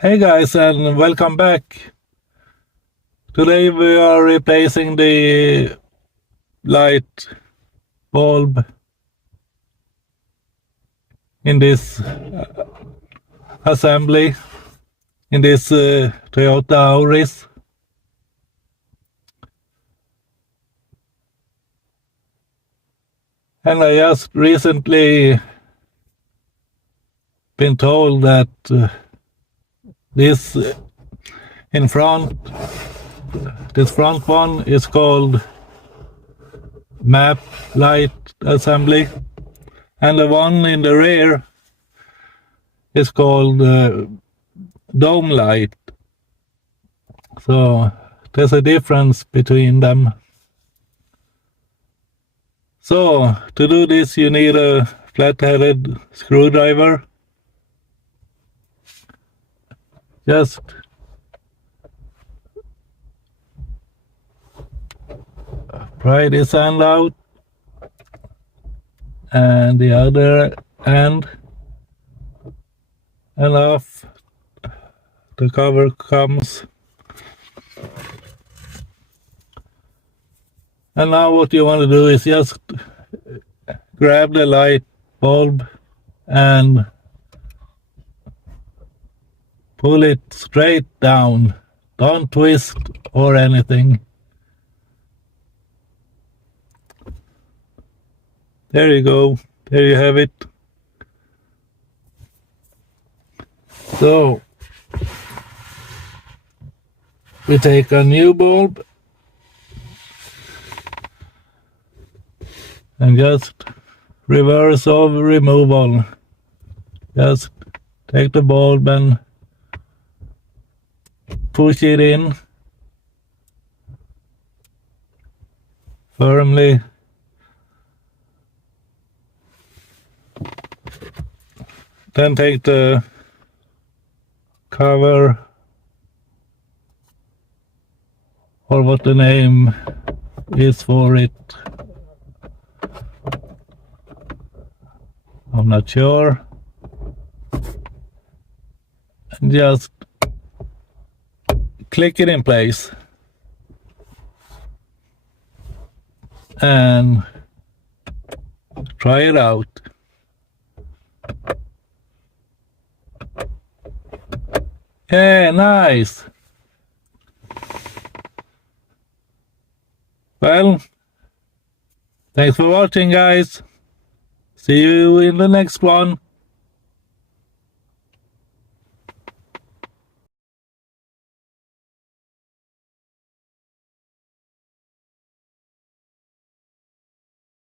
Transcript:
Hey guys, and welcome back. Today we are replacing the light bulb in this assembly in this Toyota Auris. And I just recently been told that this in front, this front one is called map light assembly, and the one in the rear is called dome light. So there's a difference between them. So to do this you need a flat-headed screwdriver. Just pry this end out and the other end, and off the cover comes. And now what you want to do is just grab the light bulb and pull it straight down. Don't twist or anything. There you go. There you have it. So we take a new bulb and just reverse of removal. Just take the bulb and push it in firmly. Then take the cover, or what the name is for it, I'm not sure, and just click it in place and try it out. Yeah, nice. Well, thanks for watching, guys. See you in the next one.